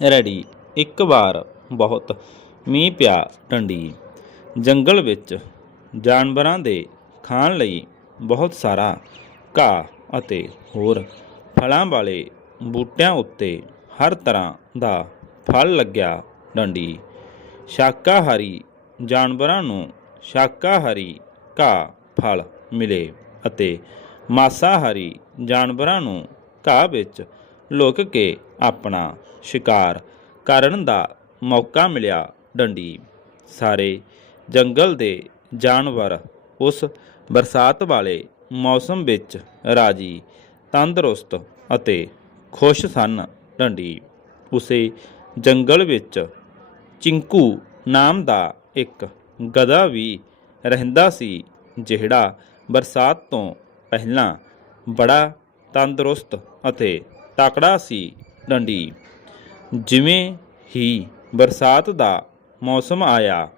Ready. ਇੱਕ ਵਾਰ ਬਹੁਤ ਮੀਂਹ ਪਿਆ ਡੰਡੀ ਜੰਗਲ ਵਿੱਚ ਜਾਨਵਰਾਂ ਦੇ ਖਾਣ ਲਈ ਬਹੁਤ ਸਾਰਾ ਘਾਹ ਅਤੇ ਹੋਰ ਫਲਾਂ ਵਾਲੇ ਬੂਟਿਆਂ ਉੱਤੇ ਹਰ ਤਰ੍ਹਾਂ ਦਾ ਫਲ ਲੱਗਿਆ ਡੰਡੀ ਸ਼ਾਕਾਹਾਰੀ ਜਾਨਵਰਾਂ ਨੂੰ ਸ਼ਾਕਾਹਾਰੀ ਘਾਹ ਫਲ ਮਿਲੇ ਅਤੇ ਮਾਸਾਹਾਰੀ ਜਾਨਵਰਾਂ ਨੂੰ ਘਾਹ ਵਿੱਚ ਲੁਕ ਕੇ ਆਪਣਾ ਸ਼ਿਕਾਰ ਕਰਨ ਦਾ ਮੌਕਾ ਮਿਲਿਆ ਡੰਡੀ। ਸਾਰੇ ਜੰਗਲ ਦੇ ਜਾਨਵਰ ਉਸ ਬਰਸਾਤ ਵਾਲੇ ਮੌਸਮ ਵਿੱਚ ਰਾਜੀ, ਤੰਦਰੁਸਤ ਅਤੇ ਖੁਸ਼ ਸਨ ਡੰਡੀ। ਉਸੇ ਜੰਗਲ ਵਿੱਚ ਚਿੰਕੂ ਨਾਮ ਦਾ ਇੱਕ ਗਧਾ ਵੀ ਰਹਿੰਦਾ ਸੀ, ਜਿਹੜਾ ਬਰਸਾਤ ਤੋਂ ਪਹਿਲਾਂ ਬੜਾ ਤੰਦਰੁਸਤ ਅਤੇ ਤਕੜਾ ਸੀ ਡੰਡੀ। ਜਿਵੇਂ ਹੀ ਬਰਸਾਤ ਦਾ ਮੌਸਮ ਆਇਆ,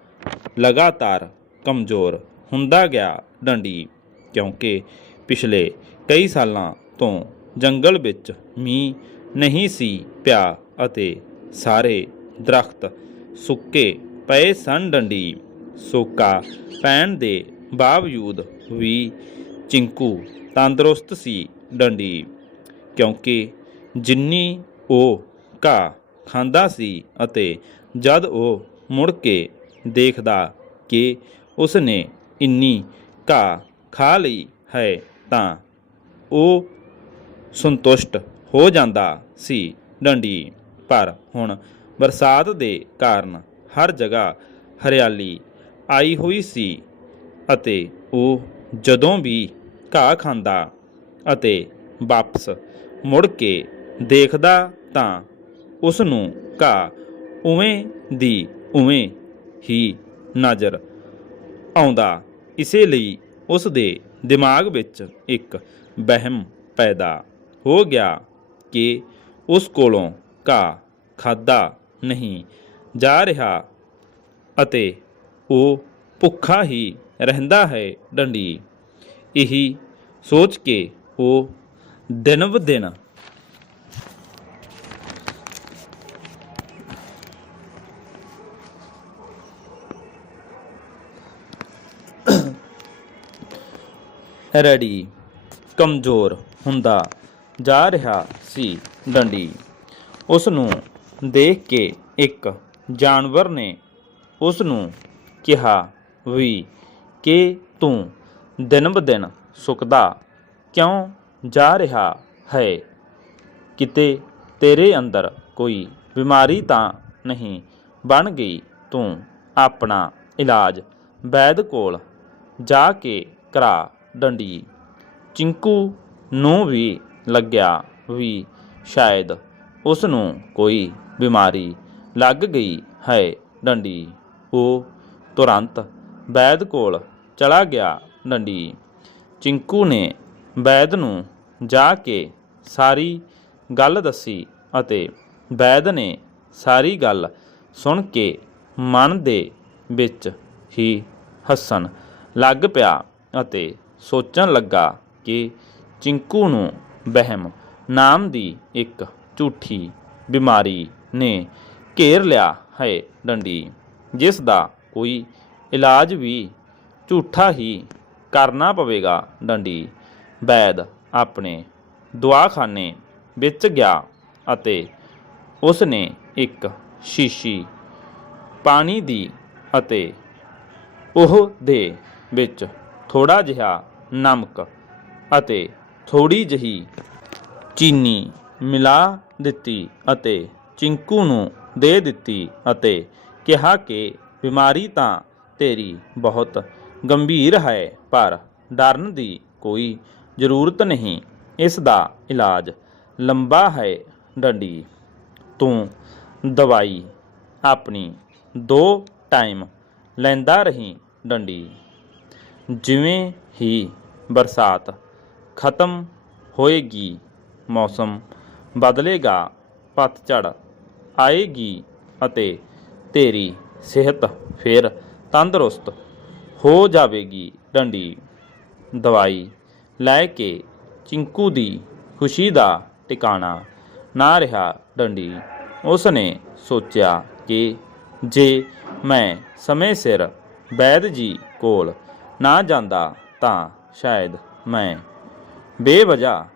ਲਗਾਤਾਰ ਕਮਜ਼ੋਰ ਹੁੰਦਾ ਗਿਆ ਡੰਡੀ, ਕਿਉਂਕਿ ਪਿਛਲੇ ਕਈ ਸਾਲਾਂ ਤੋਂ ਜੰਗਲ ਵਿੱਚ ਮੀਂਹ ਨਹੀਂ ਸੀ ਪਿਆ ਅਤੇ ਸਾਰੇ ਦਰਖਤ ਸੁੱਕੇ ਪਏ ਸਨ ਡੰਡੀ। ਸੋਕਾ ਪੈਣ ਦੇ ਬਾਵਜੂਦ ਵੀ ਚਿੰਕੂ ਤੰਦਰੁਸਤ ਸੀ ਡੰਡੀ, ਕਿਉਂਕਿ ਜਿੰਨੀ ਉਹ ਘਾਹ ਖਾਂਦਾ ਸੀ ਅਤੇ ਜਦ ਉਹ ਮੁੜ ਕੇ ਦੇਖਦਾ ਕਿ ਉਸਨੇ ਇੰਨੀ ਘਾਹ ਖਾ ਲਈ ਹੈ ਤਾਂ ਉਹ ਸੰਤੁਸ਼ਟ ਹੋ ਜਾਂਦਾ ਸੀ ਡੰਡੀ। ਪਰ ਹੁਣ ਬਰਸਾਤ ਦੇ ਕਾਰਨ ਹਰ ਜਗ੍ਹਾ ਹਰਿਆਲੀ ਆਈ ਹੋਈ ਸੀ ਅਤੇ ਉਹ ਜਦੋਂ ਵੀ ਘਾਹ ਖਾਂਦਾ ਅਤੇ ਵਾਪਸ ਮੁੜ ਕੇ ਦੇਖਦਾ ਤਾਂ ਉਸ ਨੂੰ ਘਾਹ ਉਵੇਂ ਦੀ ਉਵੇਂ ਹੀ ਨਜ਼ਰ ਆਉਂਦਾ। ਇਸੇ ਲਈ ਉਸ ਦੇ ਦਿਮਾਗ ਵਿੱਚ ਇੱਕ ਵਹਿਮ ਪੈਦਾ ਹੋ ਗਿਆ ਕਿ ਉਸ ਕੋਲੋਂ ਘਾਹ ਖਾਦਾ ਨਹੀਂ ਜਾ ਰਿਹਾ ਅਤੇ ਉਹ ਭੁੱਖਾ ਹੀ ਰਹਿੰਦਾ ਹੈ ਡੰਡੀ। ਇਹੀ ਸੋਚ ਕੇ ਉਹ ਦਿਨ ਬ ਦਿਨ ਰੈਡੀ ਕਮਜ਼ੋਰ ਹੁੰਦਾ ਜਾ ਰਿਹਾ ਸੀ ਡੰਡੀ। ਉਸ ਨੂੰ ਦੇਖ ਕੇ ਇੱਕ ਜਾਨਵਰ ਨੇ ਉਸ ਨੂੰ ਕਿਹਾ, ਵੀ, ਕਿ ਤੂੰ ਦਿਨ ਬ ਦਿਨ ਸੁੱਕਦਾ ਕਿਉਂ ਜਾ ਰਿਹਾ ਹੈ? ਕਿਤੇ ਤੇਰੇ ਅੰਦਰ ਕੋਈ ਬਿਮਾਰੀ ਤਾਂ ਨਹੀਂ ਬਣ ਗਈ? ਤੂੰ ਆਪਣਾ ਇਲਾਜ ਵੈਦ ਕੋਲ ਜਾ ਕੇ ਕਰਾ। ਡੰਡੀ। ਚਿੰਕੂ ਨੂੰ ਵੀ ਲੱਗਿਆ ਵੀ ਸ਼ਾਇਦ ਉਸ ਨੂੰ ਕੋਈ ਬਿਮਾਰੀ ਲੱਗ ਗਈ ਹੈ ਡੰਡੀ। ਉਹ ਤੁਰੰਤ ਵੈਦ ਕੋਲ ਚਲਾ ਗਿਆ ਡੰਡੀ। ਚਿੰਕੂ ਨੇ ਵੈਦ ਨੂੰ ਜਾ ਕੇ ਸਾਰੀ ਗੱਲ ਦੱਸੀ ਅਤੇ ਵੈਦ ਨੇ ਸਾਰੀ ਗੱਲ ਸੁਣ ਕੇ ਮਨ ਦੇ ਵਿੱਚ ਹੀ ਹੱਸਣ ਲੱਗ ਪਿਆ ਅਤੇ ਸੋਚਣ ਲੱਗਾ ਕਿ ਚਿੰਕੂ ਨੂੰ ਵਹਿਮ ਨਾਮ ਦੀ ਇੱਕ ਝੂਠੀ ਬਿਮਾਰੀ ਨੇ ਘੇਰ ਲਿਆ ਹੈ ਡੰਡੀ, ਜਿਸ ਦਾ ਕੋਈ ਇਲਾਜ ਵੀ ਝੂਠਾ ਹੀ ਕਰਨਾ ਪਵੇਗਾ। ਡੰਡੀ ਵੈਦ ਆਪਣੇ ਦਵਾਖਾਨੇ ਵਿੱਚ ਗਿਆ ਅਤੇ ਉਸ ਨੇ ਇੱਕ ਸ਼ੀਸ਼ੀ ਪਾਣੀ ਦੀ ਅਤੇ ਉਹ ਦੇ ਵਿੱਚ ਥੋੜਾ ਜਿਹਾ ਨਮਕ ਅਤੇ ਥੋੜੀ ਜਿਹੀ ਚੀਨੀ ਮਿਲਾ ਦਿੱਤੀ ਅਤੇ ਚਿੰਕੂ ਨੂੰ ਦੇ ਦਿੱਤੀ ਅਤੇ ਕਿਹਾ ਕਿ ਬਿਮਾਰੀ ਤਾਂ ਤੇਰੀ ਬਹੁਤ ਗੰਭੀਰ ਹੈ, ਪਰ ਡਰਨ ਦੀ ਕੋਈ ਜ਼ਰੂਰਤ ਨਹੀਂ। ਇਸ ਦਾ ਇਲਾਜ ਲੰਬਾ ਹੈ, ਡੰਡੀ। ਤੂੰ ਦਵਾਈ ਆਪਣੀ ਦੋ ਟਾਈਮ ਲੈਂਦਾ ਰਹੀਂ, ਡੰਡੀ। ਜਿਵੇਂ ਹੀ ਬਰਸਾਤ। ਖਤਮ ਹੋਏਗੀ ਮੌਸਮ। ਬਦਲੇਗਾ ਪਤਝੜ ਆਏਗੀ ਅਤੇ ਤੇਰੀ ਸਿਹਤ ਫਿਰ ਤੰਦਰੁਸਤ ਹੋ ਜਾਵੇਗੀ। ਡੰਡੀ। ਦਵਾਈ ਲੈ ਕੇ ਚਿੰਕੂ ਦੀ ਖੁਸ਼ੀ ਦਾ ਟਿਕਾਣਾ ਨਾ ਰਿਹਾ ਡੰਡੀ। ਉਸ ਨੇ ਸੋਚਿਆ ਕਿ ਜੇ ਮੈਂ ਸਮੇਂ ਸਿਰ ਵੈਦ ਜੀ ਕੋਲ ਨਾ ਜਾਂਦਾ ਤਾਂ ਸ਼ਾਇਦ ਮੈਂ ਬੇਵਜ੍ਹਾ